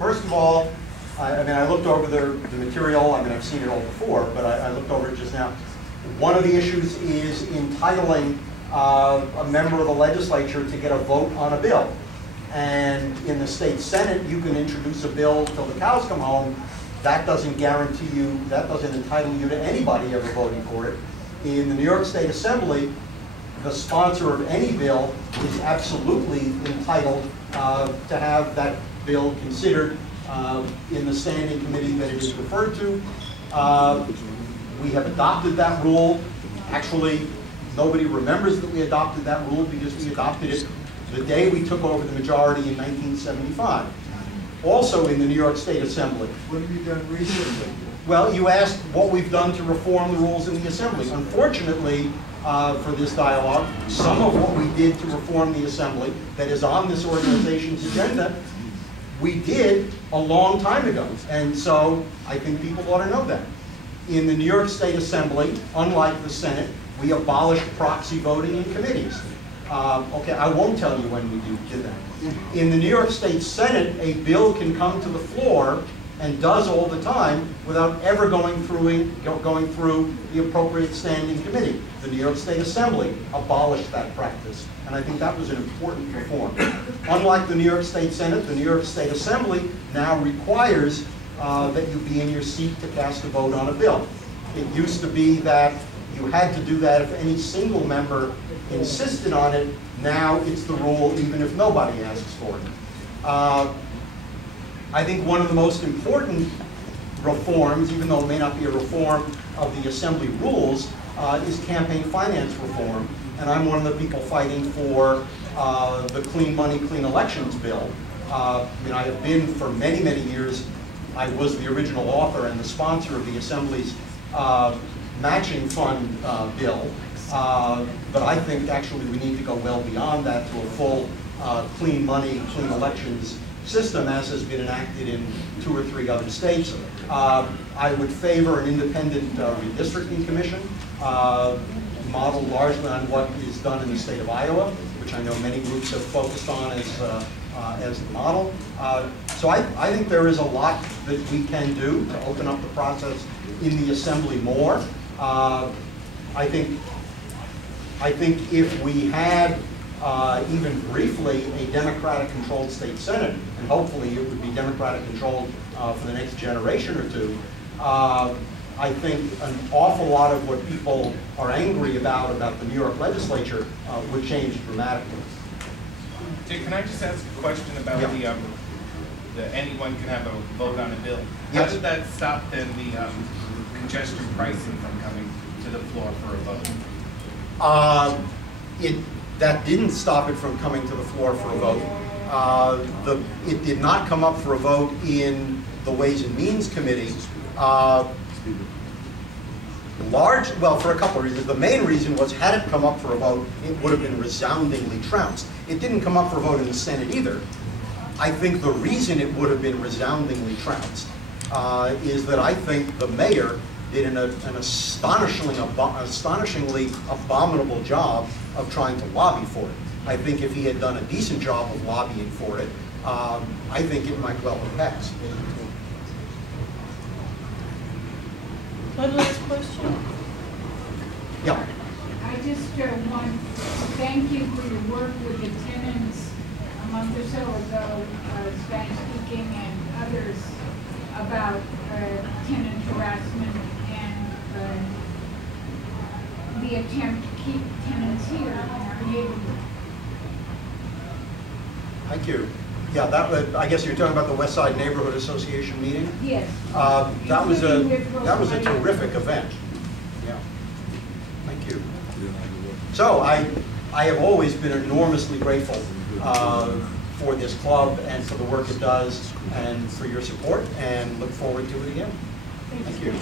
First of all, I looked over the material. I've seen it all before, but I looked over it just now. One of the issues is entitling a member of the legislature to get a vote on a bill. And in the state Senate, you can introduce a bill till the cows come home. That doesn't guarantee you, that doesn't entitle you to anybody ever voting for it. In the New York State Assembly, the sponsor of any bill is absolutely entitled to have that bill considered in the standing committee that it is referred to. We have adopted that rule. Actually, nobody remembers that we adopted that rule because we adopted it the day we took over the majority in 1975. Also in the New York State Assembly. What have you done recently? Well, you asked what we've done to reform the rules in the Assembly. Unfortunately, for this dialogue, some of what we did to reform the Assembly that is on this organization's agenda, we did a long time ago. And so I think people ought to know that. In the New York State Assembly, unlike the Senate, we abolished proxy voting in committees. Okay, I won't tell you when we did that. In the New York State Senate, a bill can come to the floor and does all the time without ever going through the appropriate standing committee. The New York State Assembly abolished that practice, and I think that was an important reform. Unlike the New York State Senate, the New York State Assembly now requires that you be in your seat to cast a vote on a bill. It used to be that you had to do that if any single member insisted on it. Now it's the rule even if nobody asks for it. I think one of the most important reforms, even though it may not be a reform of the Assembly rules, is campaign finance reform. And I'm one of the people fighting for the Clean Money, Clean Elections bill. I have been for many, many years. I was the original author and the sponsor of the Assembly's matching fund bill. But I think actually we need to go well beyond that to a full clean money, clean elections system, as has been enacted in 2 or 3 other states. I would favor an independent redistricting commission, modeled largely on what is done in the state of Iowa, which I know many groups have focused on as the model. So I think there is a lot that we can do to open up the process in the Assembly more. I think if we had even briefly a Democratic-controlled state Senate, and hopefully it would be Democratic-controlled for the next generation or two, I think an awful lot of what people are angry about the New York legislature would change dramatically. Can I just ask a question about the anyone can have a vote on a bill? How Yes. did that stop then the congestion pricing from coming to the floor for a vote? That didn't stop it from coming to the floor for a vote. It did not come up for a vote in the Ways and Means Committee. Well, for a couple of reasons. The main reason was, had it come up for a vote, it would have been resoundingly trounced. It didn't come up for a vote in the Senate either. I think the reason it would have been resoundingly trounced is that I think the mayor did an astonishingly abominable job of trying to lobby for it. I think if he had done a decent job of lobbying for it, I think it might well have passed. One last question? Yeah. I just want to thank you for your work with the tenants a month or so ago, Spanish speaking and others, about tenant harassment and the attempt to keep tenants here in our neighborhood. Thank you. Yeah, I guess you're talking about the West Side Neighborhood Association meeting? Yes. That was a terrific event. Yeah. Thank you. So I have always been enormously grateful for this club and for the work it does and for your support, and look forward to it again. Thank you.